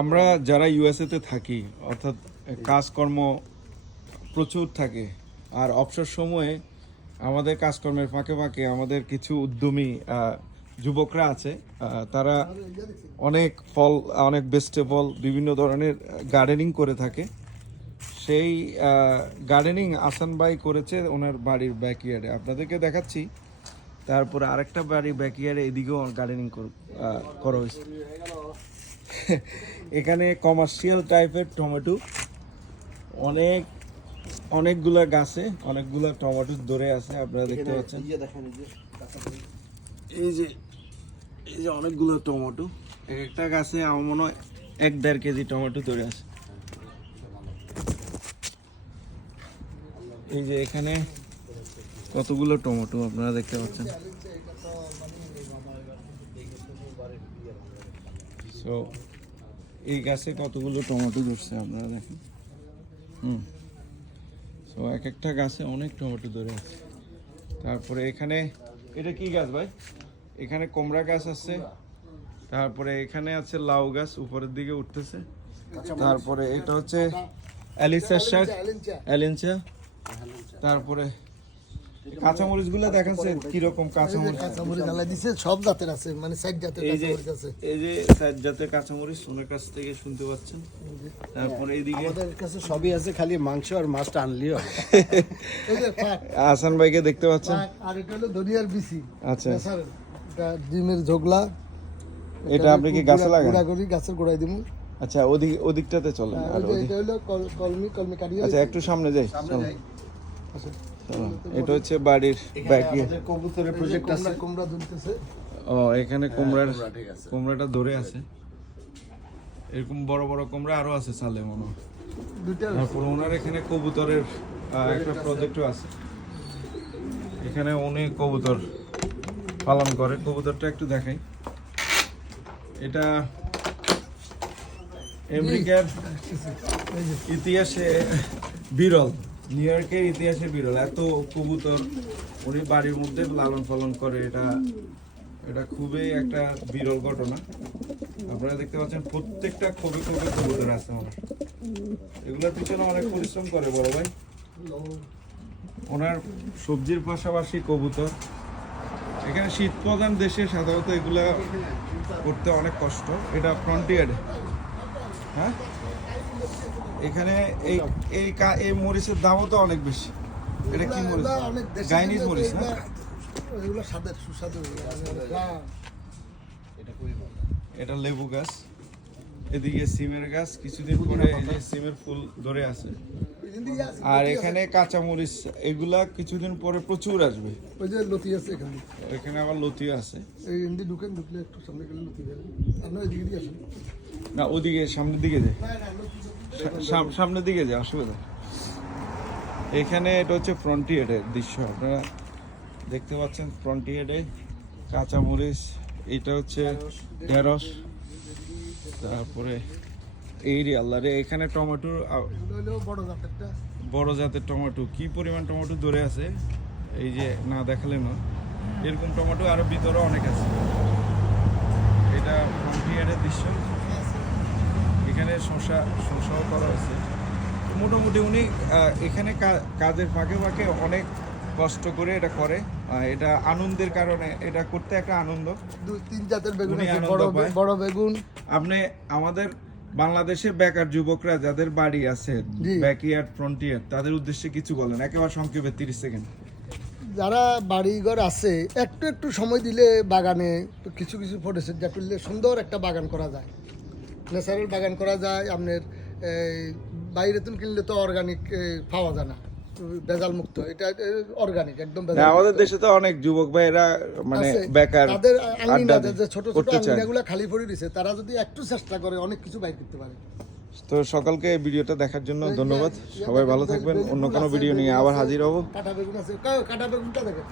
আমরা যারা ইউএসএতে থাকি, অর্থাৎ কাজকর্ম প্রচুর থাকে, আর অবসর সময়ে আমাদের কাজকর্মের ফাঁকে ফাঁকে আমাদের কিছু উদ্যমী যুবকরা আছে তারা অনেক ফল, অনেক ভেজিটেবল বিভিন্ন ধরনের গার্ডেনিং করে থাকে। সেই গার্ডেনিং আসান ভাই করেছে ওনার বাড়ির ব্যাকইয়ার্ডে আপনাদেরকে দেখাচ্ছি। তারপরে আরেকটা বাড়ির ব্যাকইয়ার্ডে এদিকেও গার্ডেনিং করা হয়েছে। এখানে কমার্শিয়াল টাইপের টমেটো অনেক অনেকগুলা গাছে অনেকগুলা টমেটো ধরে আছে আপনারা দেখতে পাচ্ছেন। এই যে এই যে অনেকগুলো টমেটো এক একটা গাছে আমার মনে হয় এক দেড় কেজি টমেটো ধরে আছে। এই যে এখানে কতগুলো টমেটো আপনারা দেখতে পাচ্ছেন? সো এই গাছে কতগুলো টমেটো ধরছে আপনারা দেখেন। হুম। সো এক একটা গাছে অনেক টমেটো ধরে আছে। তারপরে এখানে এটা কি গাছ ভাই? এখানে কুমড়া গাছ আছে। তারপরে এখানে আছে লাউ গাছ উপরের দিকে উঠতেছে। তারপরে এটা হচ্ছে অ্যালিসার শাক। অ্যালেঞ্চা তারপরে কাঁচামরিচগুলো দেখাচ্ছে কীরকম কাঁচামরিচ। কাঁচামরিচ দিছে সব জাতের আছে মানে সাইড জাতের কাঁচামরিচ আছে। এই যে সাইড জাতের কাঁচামরিচ ওনার কাছ থেকে শুনতে পাচ্ছেন। তারপরে এইদিকে আমাদের কাছে সবই আছে খালি মাংস আর মাছটা আনলিও এই যে পাট, আসান ভাইকে দেখতে পাচ্ছেন। আর এটা হলো ধনিয়ার বিচি। আচ্ছা। ডিমের ঝোগলা। এটা আপনি কি গাছে লাগান? গুড়া করি গাছের গোড়ায় দিমু। আচ্ছা ওদিক ওদিকটাতে চলেন আর ওই ওদিক এটা হলো কল- কলমি কলমি কাটিয়ে আচ্ছা একটু সামনে যাই। চলো। এটা হচ্ছে বাড়ির ব্যাকি আমাদের কবুতরের প্রজেক্ট আছে। কুমড়া কুমড়া দুলতেছে ও এখানে কুমড়ার কুমড়া ঠিক আছে। কুমড়াটা ধরে আছে। এরকম বড় বড় কুমড়া আরও আছে সালে মনে হয়। তারপর ওনার এখানে কবুতরের একটা প্রজেক্টও আছে। এখানে উনি কবুতর পালন করে। কবুতরটা একটু দেখাই। এটা আমেরিকার ইতিহাসে বিরল। নিউ ইয়র্কের ইতিহাসে বিরল। এত কবুতর, উনি বাড়ির মধ্যে লালন পালন করে, এটা এটা খুবই একটা বিরল ঘটনা। আপনারা দেখতে পাচ্ছেন প্রত্যেকটা খুবই খুবই কবুতর আছে ওনার। এগুলোর পিছনে অনেক পরিশ্রম করে, বড় ভাই। ওনার সবজির পাশাপাশি কবুতর। এখানে শীত প্রধান দেশে সাধারণত এগুলা করতে অনেক কষ্ট। এটা ফ্রন্টিয়ারে হ্যাঁ? এখানে এই এই এই মরিচের দামও তো অনেক বেশি। এটা কি মরিচ? গাইনিজ মরিচ না? এগুলো স্বাদের সুস্বাদু। হ্যাঁ। এটা লেবু গাছ এদিকে সিমের গাছ কিছুদিন পরে এই যে সিমের ফুল ধরে আছে। আর এখানে কাঁচামরিচ এগুলা কিছুদিন পরে প্রচুর আসবে। ওই যে লতি আছে এখানে। এখানে আবার লতি আছে। এই ইন্দি ঢুকেন ঢুকলে একটু সামনে গেলে লতি যাবেন আপনার এদিকে দিয়ে আসেন। না ওদিকে সামনের দিকে যায় সাম- সামনের দিকে যায় অসুবিধা। এখানে এটা হচ্ছে ফ্রন্টিয়ারের দৃশ্য। আপনারা দেখতে পাচ্ছেন ফ্রন্টিয়ারে কাঁচামরিচ এটা হচ্ছে ঢেঁড়স তারপরে এই রে আল্লাহ রে এখানে টমেটোর বড় জাতের টমেটো। কি পরিমাণ টমেটো ধরে আছে? এই যে না দেখালে না এরকম টমেটো আরও ভিতরে অনেক আছে। এটা ফ্রন্টিয়ারের দৃশ্য। এখানে শশা শশাও করা হয়েছে। মোটামুটি উনি এখানে কাজের ফাঁকে ফাঁকে অনেক কষ্ট করে এটা করে। এটা আনন্দের কারণে এটা করতে একটা আনন্দ। দুই তিন জাতের বেগুন বড় বেগুন। আপনি আমাদের বাংলাদেশে বেকার যুবকরা যাদের বাড়ি আছে। ব্যাকইয়ার্ড ফ্রন্টিয়ার তাদের উদ্দেশ্যে কিছু বলেন একেবারে সংক্ষেপে তিরিশ সেকেন্ড। যারা বাড়িঘর আছে একটু একটু সময় দিলে বাগানে কিছু কিছু ফটোসেট যা করলে সুন্দর একটা বাগান করা যায়। ন্যাচারাল বাগান করা যায় আপনার এই, বাইরে তুল কিনলে তো অর্গানিক পাওয়া যায় না। ভেজাল মুক্ত এটা অর্গানিক একদম আমাদের দেশে তো অনেক যুবক ভাইরা মানে বেকার তাদের আঙ্গিনা যে ছোট ছোট আঙ্গিনাগুলো খালি পড়ে দিছে তারা যদি একটু চেষ্টা করে অনেক কিছু বাইর করতে পারে। তো সকালকে ভিডিওটা দেখার জন্য ধন্যবাদ। সবাই ভালো থাকবেন। অন্য কোনো ভিডিও নিয়ে আবার হাজির হব। কাটা বেগুন আছে কাটা বেগুনটা দেখে